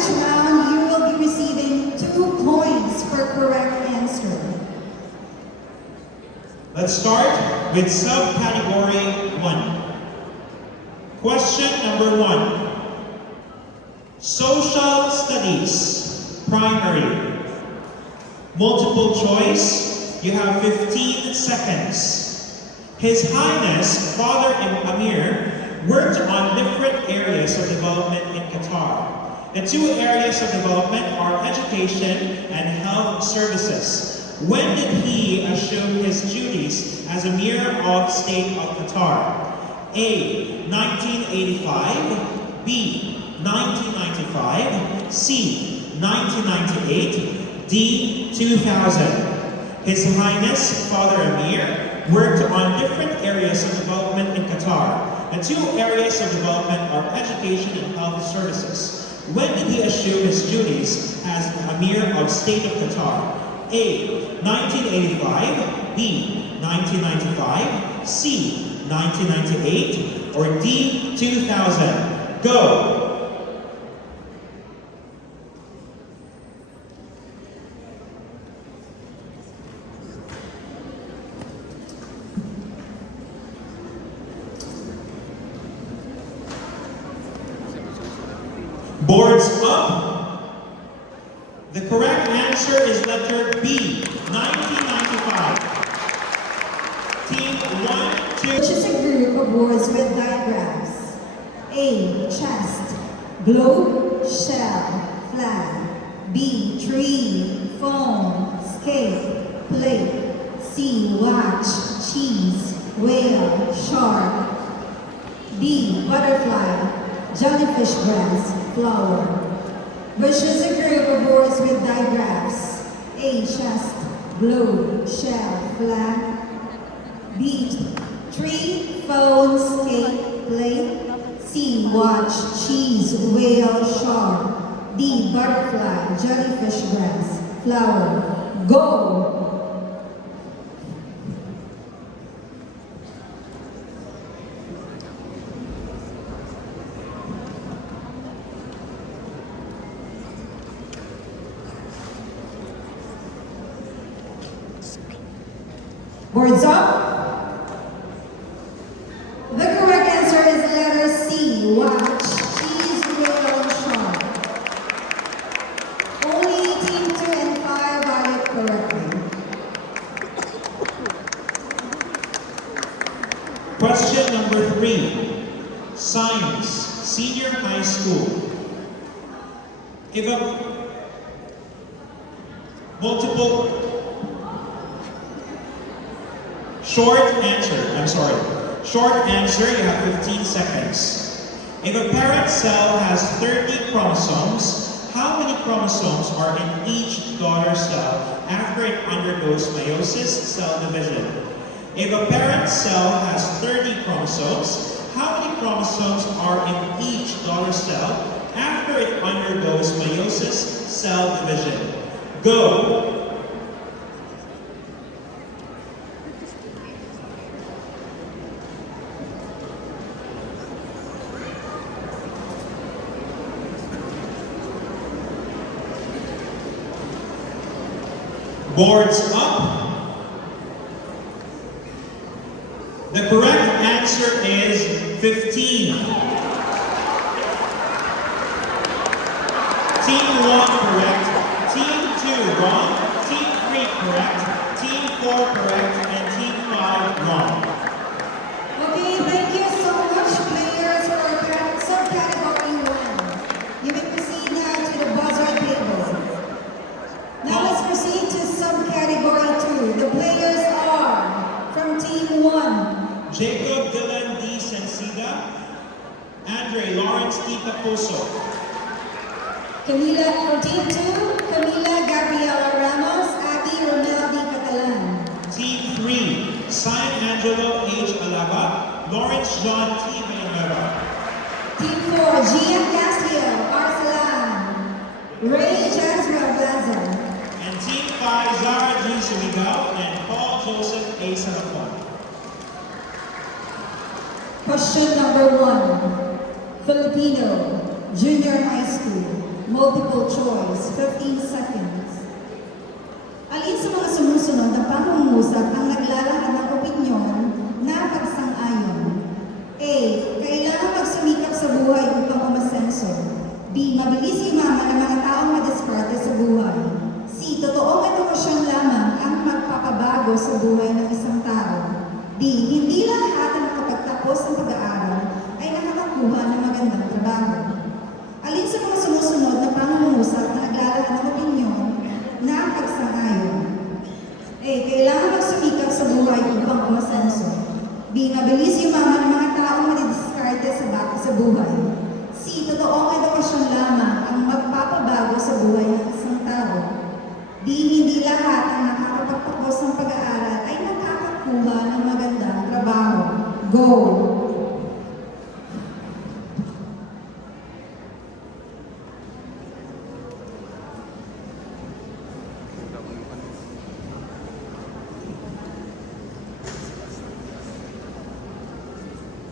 next round, you will be receiving 2 points for correct answer. Let's start with subcategory 1. Question number 1. Social Studies, Primary. Multiple choice, you have 15 seconds. His Highness Father Amir worked on different areas of development in Qatar. The 2 areas of development are education and health services. When did he assume his duties as Emir of State of Qatar? A. 1985, B. 1995, C. 1998, D. 2000. His Highness Father Amir worked on different areas of development in Qatar. The 2 areas of development are education and health services. When did he assume his duties as Amir of State of Qatar? A. 1985, B. 1995, C. 1998, or D. 2000. Go! Boards up. The correct answer is letter B, 1995. Team 1, 2. Which is a group of words with diagrams. A. Chest, globe, shell, flag. B. Tree, phone, skate, plate. C. Watch, cheese, whale, shark. D. Butterfly, jellyfish grass, flower. Which is a group of words with diagrams. A. Chest, globe, shell, flag. B. Tree, phone, skate, plate. C. Watch, cheese, whale, shark. D. Butterfly, jellyfish grass, flower. Go! Boards up. The correct answer is letter C. Watch, cheese, whale, shark. Only team 2 and 5 got it correctly. Question number 3. Science, Senior High School. If a multiple short answer, you have 15 seconds. If a parent cell has 30 chromosomes, how many chromosomes are in each daughter cell after it undergoes meiosis, cell division? If a parent cell has 30 chromosomes, how many chromosomes are in each daughter cell after it undergoes meiosis, cell division? Go! Boards up. The correct answer is 15. Team 1 correct, Team 2 wrong, Team 3 correct, Team 4 correct, and Team 5 wrong. Okay, thank you so much, players, for subcategory 1. You may proceed now to the buzzer table. Now let's proceed to subcategory 2. The players are from Team 1. Jacob Dylan D. Sencida, Andre Lawrence T. Taposo. Camila, from Team 2, Camila Gabriela Ramos, Ati Ronel D. Catalan. Team 3, San Angelo H. Alaba, Lawrence John T. Villanueva. Team 4, Gian Castillo, Arsalan, Ray Jasra Blazer. And Team 5, Zara G. Surigao and Paul Joseph A. Salafon. Question number 1, Filipino. Junior high school. Multiple choice. 15 seconds. Alin sa mga sumusunod na pangungusap ang naglalahan ng opinyon na pagsang-ayon? A. Kailangan magsumikap sa buhay upang umasenso. B. Mabilis yumaman ang mga taong madiskarte sa buhay. C. Totoong edukasyon lamang ang magpapabago sa buhay ng isang tao. D. Hindi lahat ang nakapagtapos ng pag-aaral ay nakakakuha ng magandang trabaho. Alin sa mga sumusunod na pangungusap na naglalahan ng opinyon na pagsang-ayon? A. Kailangan magsumikap sa buhay upang umasenso. B. Mabilis yumaman ang mga taong madidiskarte sa buhay. C. Totoong edukasyon lamang ang magpapabago sa buhay ng isang tao. D. Hindi lahat ang nakakapagtapos ng pag-aaral ay nakakakuha ng magandang trabaho. Go!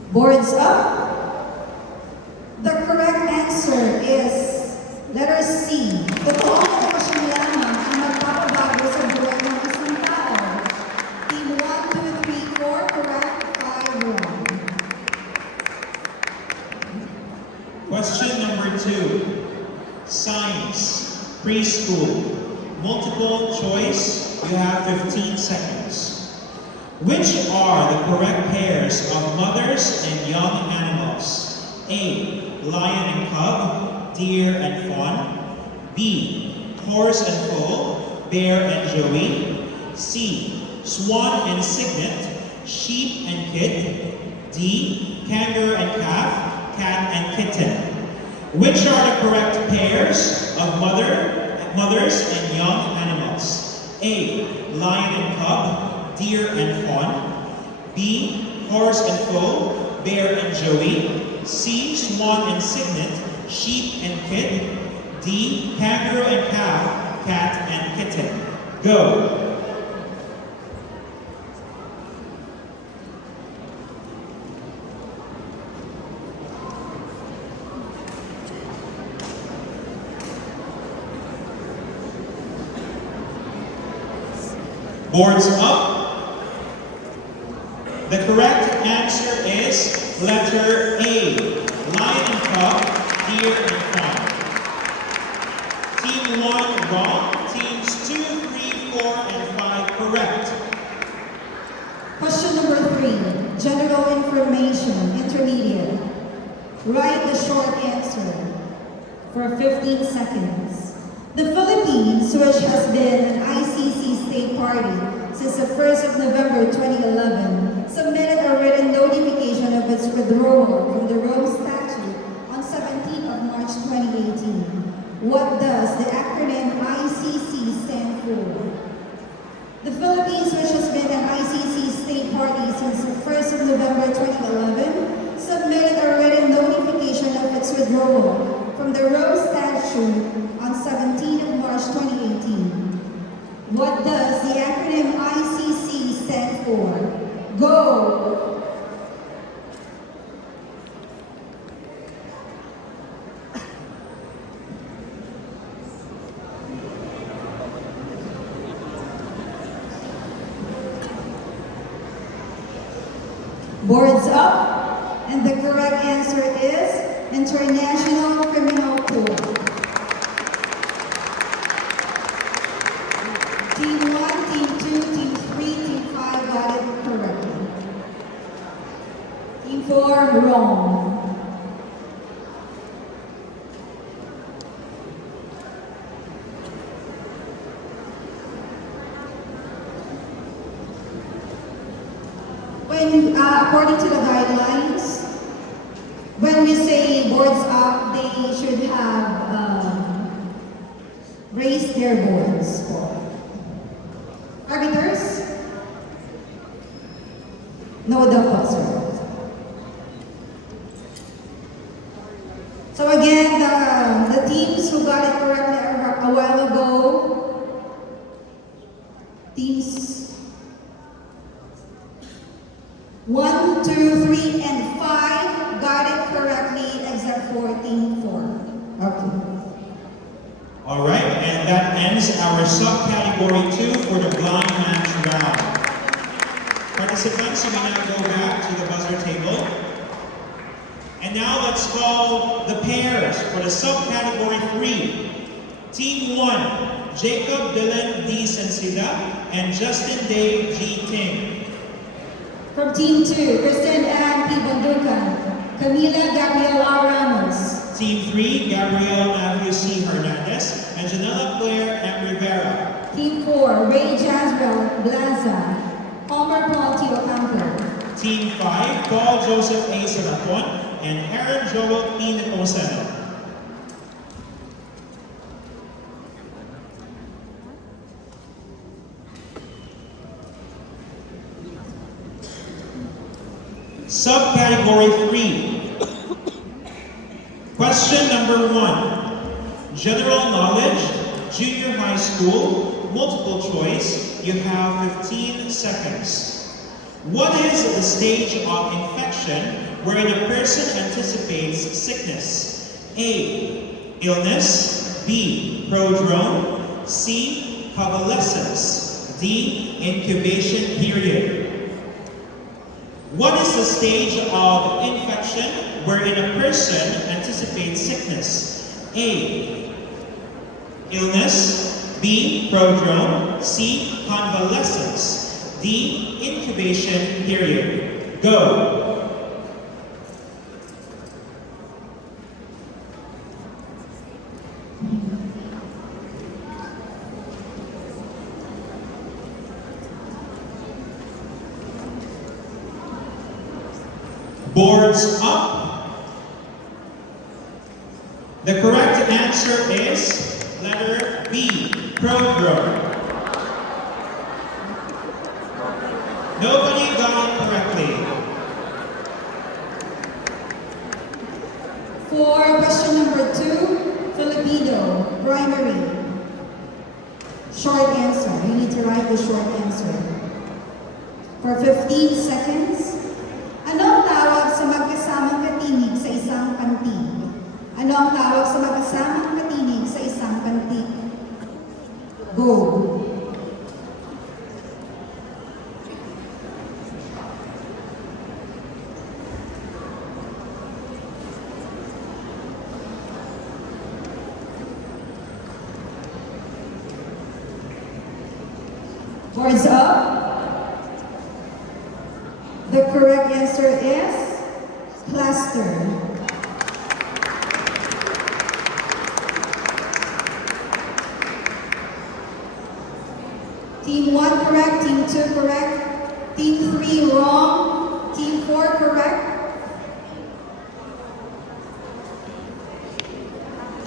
Boards up. The correct answer is letter C. Totoong edukasyon lamang ang magpapabago sa buhay ng isang tao. Team 1, 2, 3, 4, correct, 5 wrong. Question number 2. Science, preschool. Multiple choice, you have 15 seconds. Which are the correct pairs of mothers and young animals? A. Lion and cub, deer and fawn. B. Horse and foal, bear and joey. C. Swan and cygnet, sheep and kid. D. Kangaroo and calf, cat and kitten. Which are the correct pairs of mothers and young animals? A. Lion and cub, deer and fawn. B. Horse and foal, bear and joey. C. Swan and cygnet, sheep and kid. D. Kangaroo and calf, cat and kitten. Go! Boards up. The correct answer is letter A. Lion and cub, deer and fawn. Team 1 wrong. Teams 2, 3, 4, and 5 correct. Question number 3. General information, intermediate. Write the short answer for 15 seconds. The Philippines, which has been an ICC state party since the 1st of November 2011, submitted a written notification of its withdrawal from the Rome Statute on 17th of March 2018. What does the acronym ICC stand for? The Philippines, which has been an ICC state party since the 1st of November 2011, submitted a written notification of its withdrawal from the Rome Statute on 17th of March 2018. What does the acronym ICC stand for? Go! Boards up, and the correct answer is International Criminal Court. Team 1, Team 2, Team 3, Team 5 got it correctly. Team 4, wrong. According to the guidelines, when we say boards up, they should have raised their boards. Arbiters? No doubt, sir. So again, the teams who got it correctly a while ago, teams 1, 2, 3, and 5 got it correctly except for team 4. Okay. Alright, and that ends our subcategory 2 for the blind match round. Participants, you may now go back to the buzzer table. And now let's call the pairs for the subcategory 3. Team 1, Jacob Dylan D. Sensida and Justin Dave G. Ting. From Team 2, Kristen Ann P. Bonducan, Camila Gabriela Ramos. Team 3, Gabriel Matthew C. Hernandez and Janela Claire M. Rivera. Team 4, Ray Jaswell Blaza, Homer Paul T. Ocampo. Team 5, Paul Joseph A. Serapon and Aaron Joel P. Nepomuceno. Subcategory 3. Question number 1. General knowledge, junior high school, multiple choice. You have 15 seconds. What is the stage of infection wherein a person anticipates sickness? A. Illness. B. Prodrome. C. Convalescence. D. Incubation period. What is the stage of infection wherein a person anticipates sickness? A. Illness. B. Prodrome. C. Convalescence. D. Incubation period. Go. Boards up. The correct answer is letter B, prodrome. Nobody got it correctly. For question number 2, Filipino, primary. Short answer. You need to write the short answer. For 15 seconds. Ano ang tawag sa magkasamang katinig sa isang pantig? Ano ang tawag sa magkasamang katinig sa isang pantig? Go! Boards up. The correct answer is cluster. Team 1 correct, Team 2 correct, Team 3 wrong, Team 4 correct.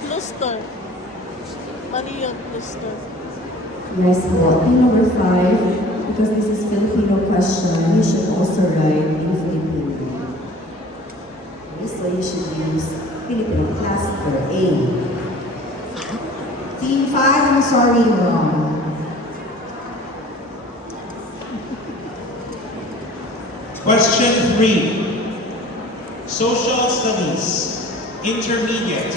Cluster. Mali yung cluster. Yes, po. Team number 5, because this is Filipino question, you should also write in Filipino. Okay, so you should use Filipino cluster A. Team 5, I'm sorry, wrong. Question 3. Social Studies, Intermediate.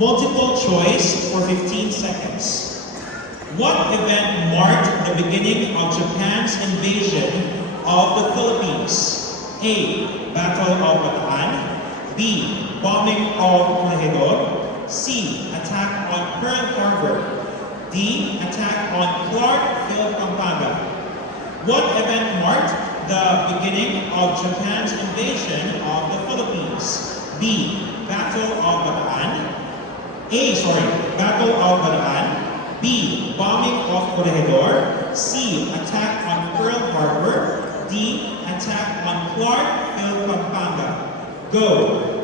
Multiple choice for 15 seconds. What event marked the beginning of Japan's invasion of the Philippines? A. Battle of Bataan. B. Bombing of Corregidor. C. Attack on Pearl Harbor. D. Attack on Clarkville, Pampanga. What event marked the beginning of Japan's invasion of the Philippines? B. Battle of Bataan. Battle of Bataan. B. Bombing of Corregidor. C. Attack on Pearl Harbor. D. Attack on Clarkville, Pampanga. Go.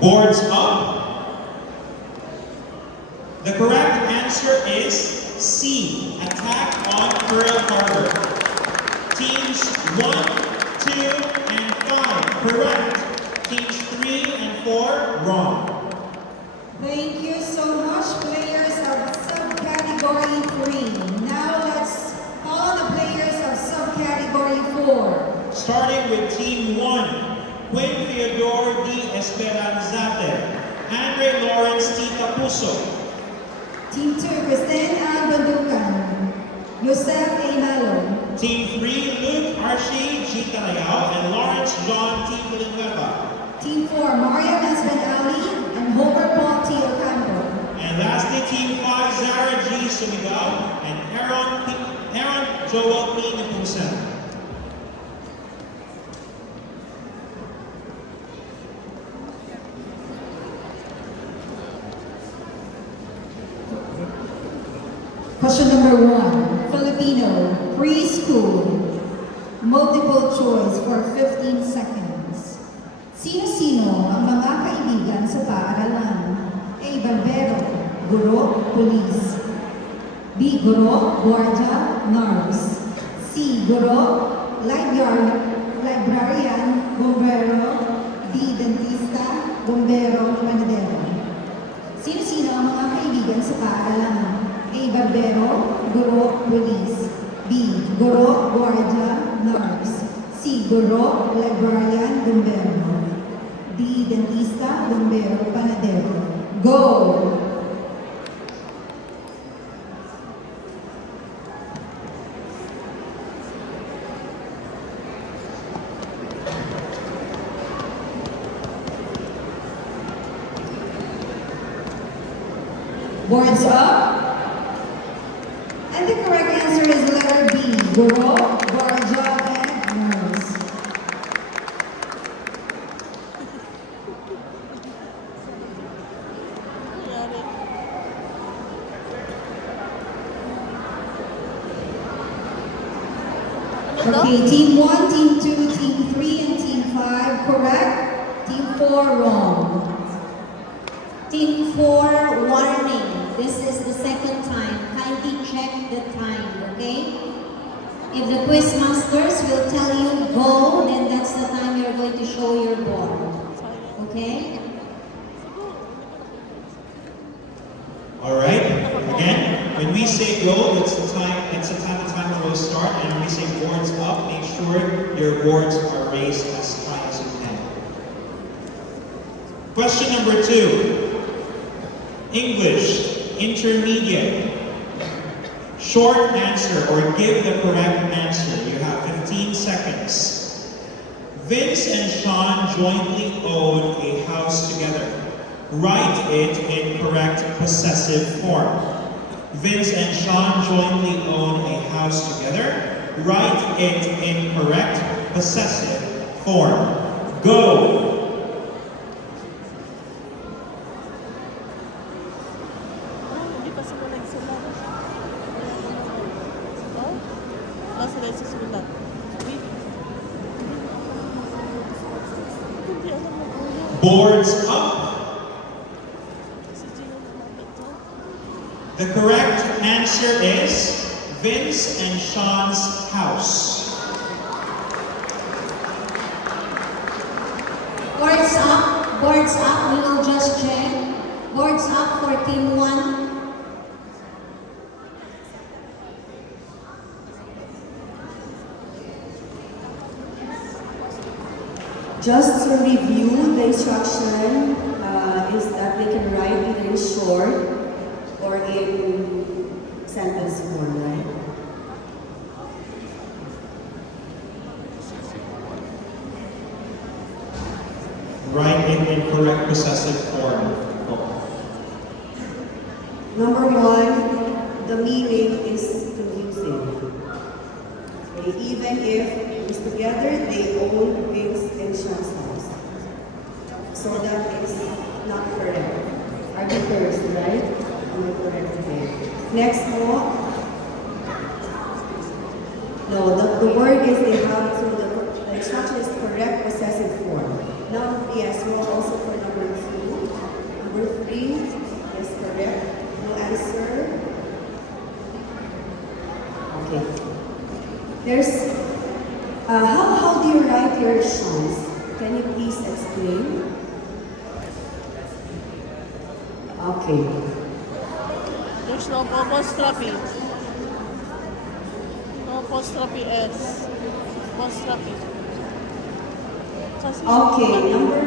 Boards up. The correct answer is C. Attack on Pearl Harbor. Teams 1, 2, and 5 correct. Teams 3 and 4 wrong. with Team 1, Quinn Theodore D. Esperanzate, Andre Lawrence T. Tapuso. Team 2, Kristen Ann Banducan, Yosef A. Malo. Team 3, Luke Archie G. Talayao and Lawrence John T. Villanueva. Team 4, Mario Nasban Ali and Homer Paul T. Ocampo. And lastly, Team 5, Zara G. Sumigao and Aaron Joel P. Napusan. Question number 1, Filipino, preschool, multiple choice for 15 seconds. Sino-sino ang mga kaibigan sa paaralan? A. Barbero, guro, pulis. B. Guro, guardia, nurse. C. Guro, librarian, bombero. D. Dentista, bombero, panadero. Sino-sino ang mga kaibigan sa paaralan? A. Barbero, guro, pulis. B. Guro, guardia, nurse. C. Guro, librarian, bombero. D. Dentista, bombero, panadero. Go! Boards up. And the correct answer is letter B. Guro, guardia, and nurse. Nangyari. Ano daw? Okay, team 1, team 2, team 3, and team 5 correct. Team 4 wrong. Team 4, warning. This is the second time. Kindly check the time, okay? If the quiz masters will tell you go, then that's the time you're going to show your board. Okay? Alright, again, when we say go, it's the time when we'll start, and when we say boards up, make sure your boards are raised as high as you can. Question number 2. English, intermediate. Short answer or give the correct answer. You have 15 seconds. Vince and Sean jointly own a house together. Write it in correct possessive form. Vince and Sean jointly own a house together. Write it in correct possessive form. Go! Hindi pa sila nagsulat. Oh? Wala sila susulat. Wait. Hindi alam mo po yun. Boards up. Si Gino naman ito. The correct answer is Vince and Sean's house. Boards up. Boards up. We will just check. Boards up for team 1. Just to review, the instruction is that they can write either in short or in sentence form, right? Write it in correct possessive form. Go. Number 1, the meaning is confusing. Okay, even if it's together, they own Vince and Sean's house. So that is not correct. Are we first, right? Am I correct today? Next mo. No, the word is they have to, the instruction is correct possessive form. Now, yes, well, also for number 2. Number 3, yes, correct. No answer. Okay. There's, how do you write your Sean's? Can you please explain? Okay. There's no apostrophe. No apostrophe S. Apostrophe. Kasi, Okay, number...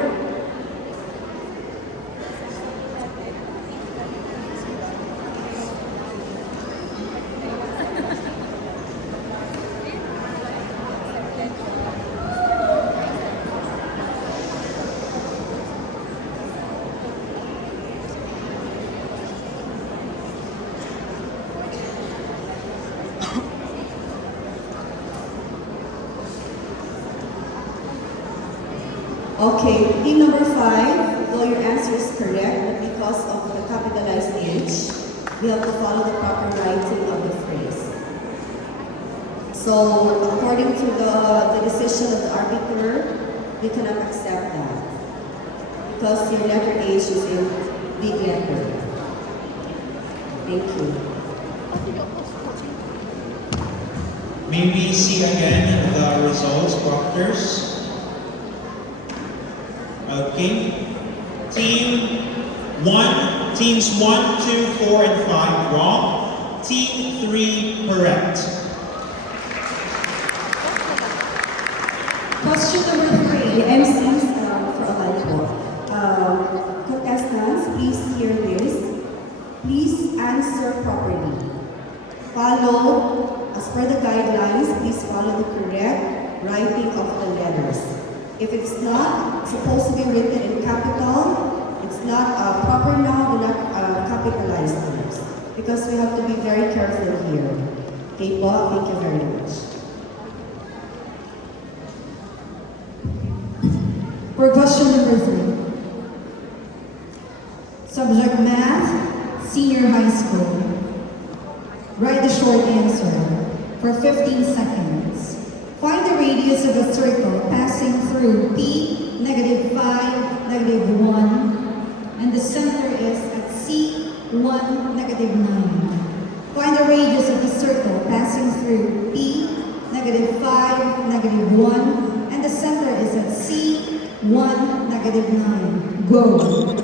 Okay, team number 5, though your answer is correct, but because of the capitalized H, we have to follow the proper writing of the phrase. So, according to the decision of the arbiter, we cannot accept that. Because your letter H is in big letter. Thank you. May we see again the results, proctors? Okay. Teams 1, 2, 4, and 5 wrong. Team 3 correct. Question number The 3. MCs for a volleyball. Contestants, please hear this. Please answer properly. Follow, as per the guidelines, please follow the correct writing of the letters. If it's not supposed to be written in capital, it's not a proper noun, do not capitalize terms. Because we have to be very careful here. Okay, Bob, thank you very much. For question number 3. Subject math, senior high school. Write the short answer for 15 seconds. Find the radius of a circle passing through P, -5, -1, and the center is at C, 1, -9. Find the radius of the circle passing through P, -5, -1, and the center is at C, 1, -9. Go.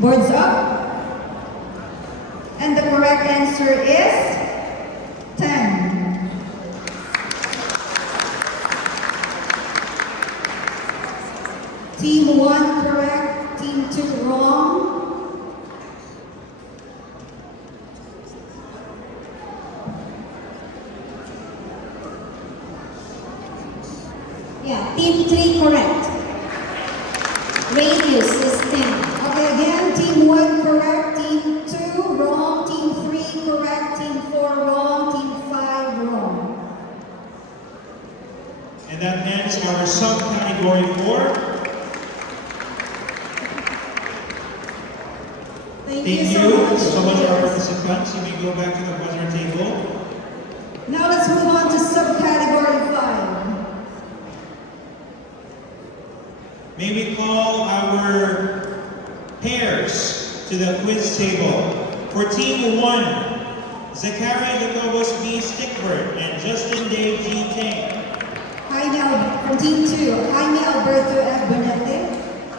Boards up. And the correct answer is 10. Team 1 correct, team 2 wrong. Yeah, team 3 correct. Radius is 10. Okay, again, team 1 correct, team 2 wrong, team 3 correct, team 4 wrong, team 5 wrong. And that ends our subcategory 4. Thank Thank you you so much. our participants. You may go back to the buzzer table. Now let's move on to subcategory 5. May we call our pairs to the quiz table. For team 1, Zachary Jacobus B. Stickford and Justin Dave G. Tang. Jaime, from team 2, Jaime Alberto F. Bonete,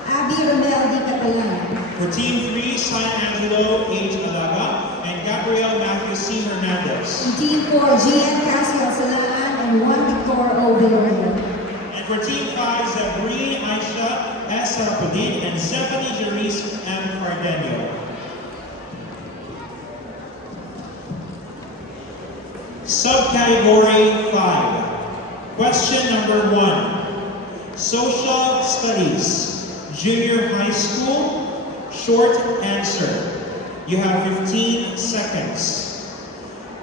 Abby Romel Di Catalan. For team 3, San Angelo H. Alaga and Gabriel Matthew C. Hernandez. In team 4, Gian Casio Salaan and Juan Victor O. Villarreal. And for team 5, Zabri Aisha S. Sarapudin and Stephanie Jerice M. Cardenio. Subcategory 5. Question number 1. Social Studies, Junior High School, short answer. You have 15 seconds.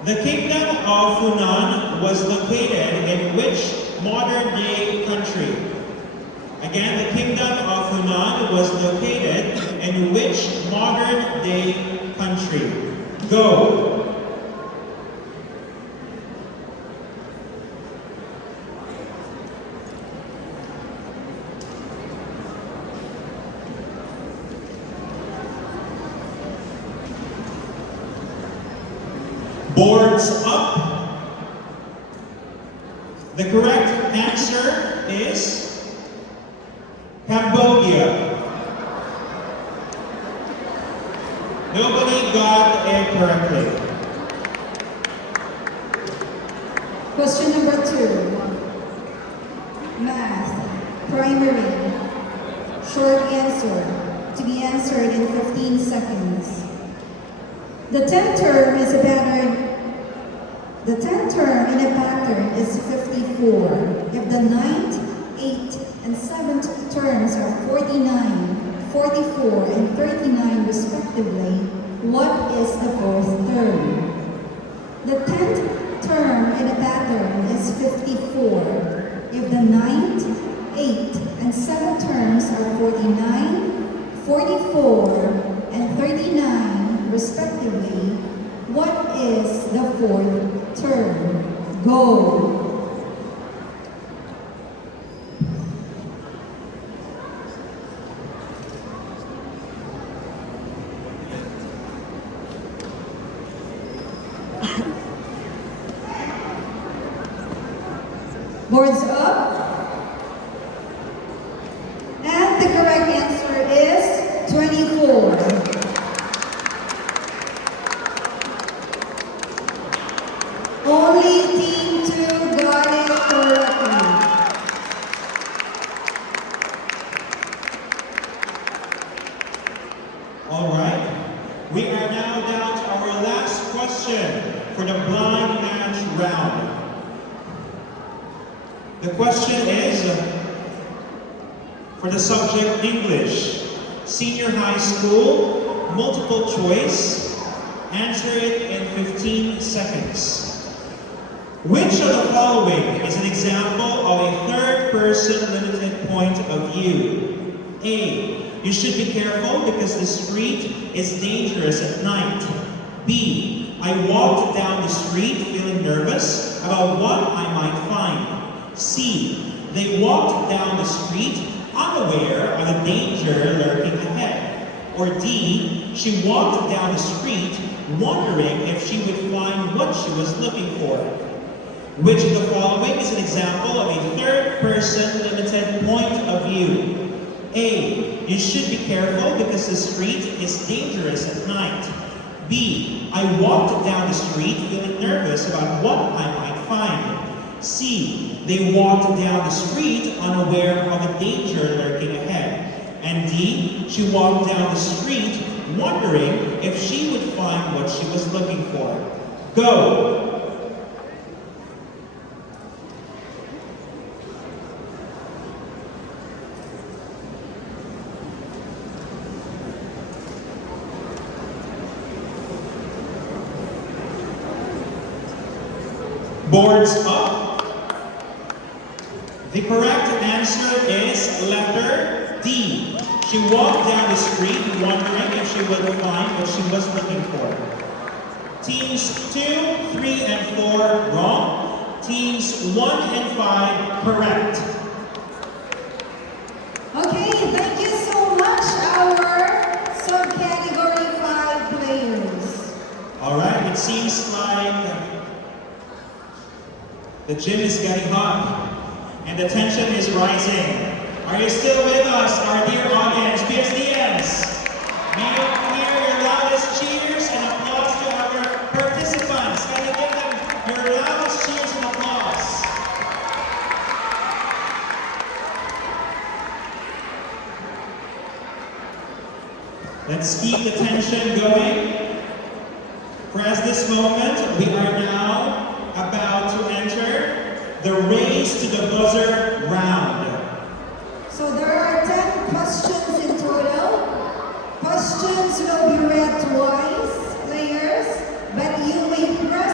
The Kingdom of Hunan was located in which modern-day country? Again, the Kingdom of Hunan was located in which modern-day country? Go! Boards up. The correct answer is Cambodia. Nobody got it correctly. Question number 2. Math, primary, short answer, to be answered in 15 seconds. The 10th term is a pattern. The 10th term in a pattern is 54. If the 9th, 8th, and 7th terms are 49, 44, and 39 respectively, what is the 4th term? The 10th term in a pattern is 54. If the 9th, 8th, and 7th terms are 49, 44, and 39 respectively, what is the 4th term? Go! Boards up. And the correct answer is 24. Only team 2 got it correctly. All right. We are now down to our last question for the blind match round. The question is for the subject English, senior high school, multiple choice. Answer it in 15 seconds. Which of the following is an example of a third-person limited point of view? A. You should be careful because the street is dangerous at night. B. I walked down the street feeling nervous about what I might find. C. They walked down the street unaware of the danger lurking ahead. Or D. She walked down the street wondering if she would find what she was looking for. Which of the following is an example of a third-person limited point of view? A. You should be careful because the street is dangerous at night. B. I walked down the street feeling nervous about what I might find. C. They walked down the street unaware of the danger lurking ahead. And D. She walked down the street wondering if she would find what she was looking for. Go! Boards up. The correct answer is letter D. She walked down the street wondering if she would find what she was looking for. Teams 2, 3, and 4 wrong. Teams 1 and 5 correct. Okay, thank you so much, our subcategory 5 players. Alright, it seems like the gym is getting hot and the tension is rising. Are you still with us, our dear audience, PSDMs? May you hear your loudest cheers and applause to our participants. Can you give them your loudest cheers and applause? Let's keep the tension going. For as this moment, we are now about to enter the race to the buzzer round.